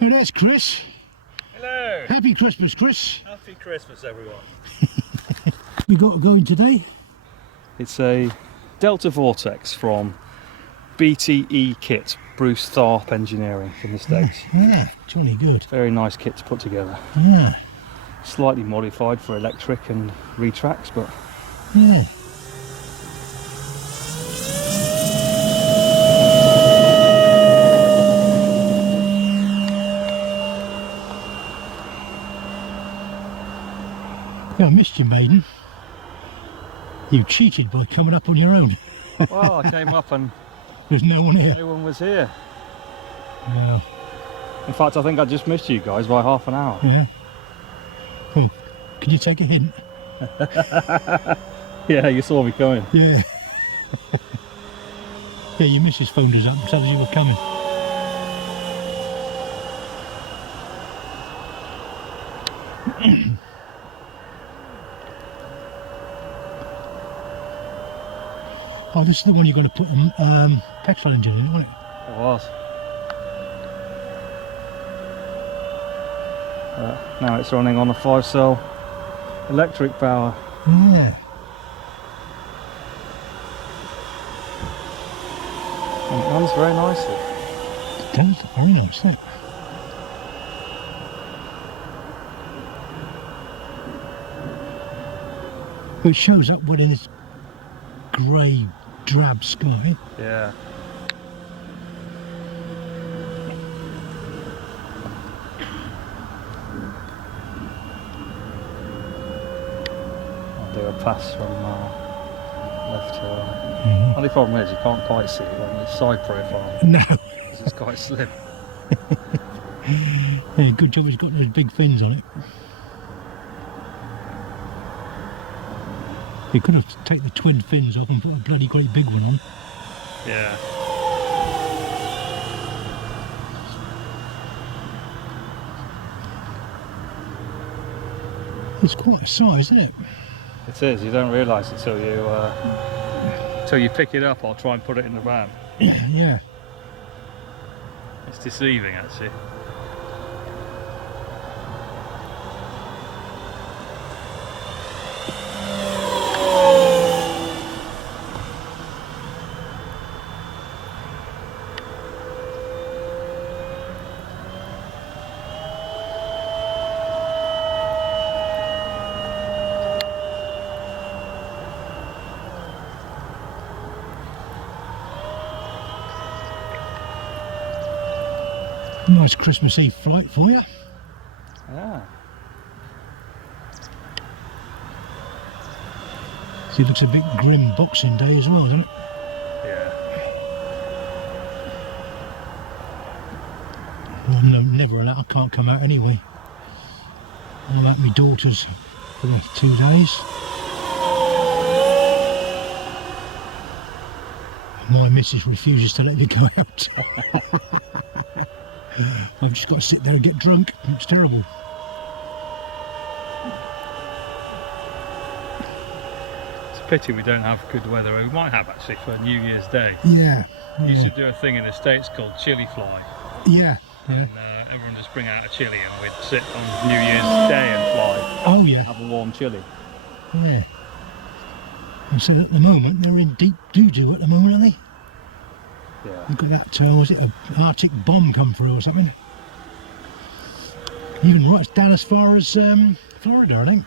Hey, that's Chris. Hello. Happy Christmas, Chris. Happy Christmas, everyone. We got going today. It's a Delta Vortex from BTE kit, Bruce Tharp Engineering from the States. Yeah, jolly good. Very nice kit to put together. Yeah. Slightly modified for electric and retracts, but Yeah. Yeah, I missed you, Maiden. You cheated by coming up on your own. well, I came up and There's no one here. no one was here. Yeah. In fact, I think I just missed you guys by half an hour. Yeah. Well, can you take a hint? Yeah, you saw me coming. Yeah. Yeah, your missus phoned us up and told us you were coming. Oh, this is the one you're going to put a petrol engine in, isn't it? It was. Now it's running on a 5-cell electric power. Yeah. And it runs very nicely. It does, very nice, that. It shows up well in this grey, drab sky. Yeah. I'll do a pass from left to right. Only problem is you can't quite see it on the side profile. No. Because it's quite slim. Yeah, good job it's got those big fins on it. You could have taken the twin fins off and put a bloody great big one on. Yeah. It's quite a size, isn't it? It is. You don't realise it till you pick it up or try and put it in the van. Yeah. It's deceiving, actually. Nice Christmas Eve flight for you. Yeah. See, it looks a bit grim Boxing Day as well, doesn't it? Yeah. Well, no, never allowed. I can't come out anyway. I'm at my daughter's for the 2 days. My missus refuses to let me go out. I've just got to sit there and get drunk. It's terrible. It's a pity we don't have good weather. We might have, actually, for New Year's Day. Yeah. You should do a thing in the States called chili fly. Yeah. Yeah. And everyone just bring out a chili and we'd sit on New Year's Day and fly. Oh yeah. Have a warm chili. Yeah. And so at the moment they're in deep doo-doo at the moment, aren't they? Yeah. Look at that, was it an Arctic bomb come through or something? Even right down as far as Florida, I think.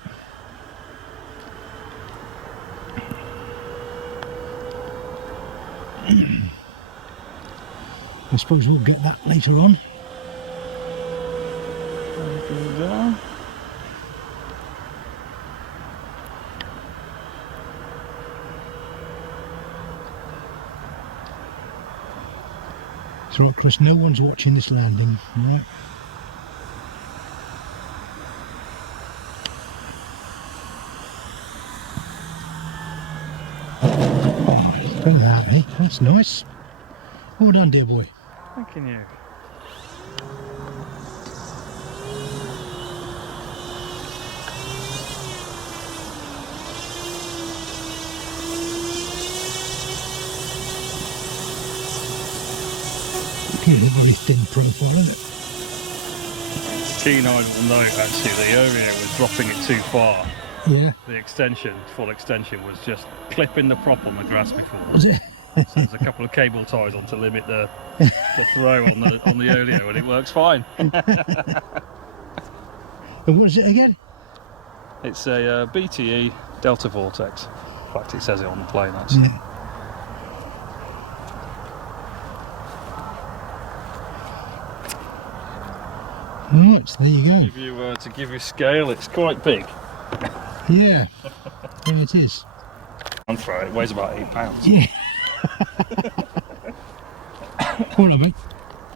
I suppose we'll get that later on. It's right, Chris, no one's watching this landing, right? Oh, look at that, eh? That's nice. Well done, dear boy. Thank you. It's a very thin profile, isn't it? keen eye will note actually the area was dropping it too far. Yeah. The extension, full extension, was just clipping the prop on the grass before. Was it? So there's a couple of cable ties on to limit the throw on the oleo, and it works fine. And what is it again? It's a BTE Delta Vortex. In fact, it says it on the plane actually. Yeah. Right, there you go. To give you scale, it's quite big. Yeah, yeah, it is. And throw it weighs about £8. Yeah. All right, mate.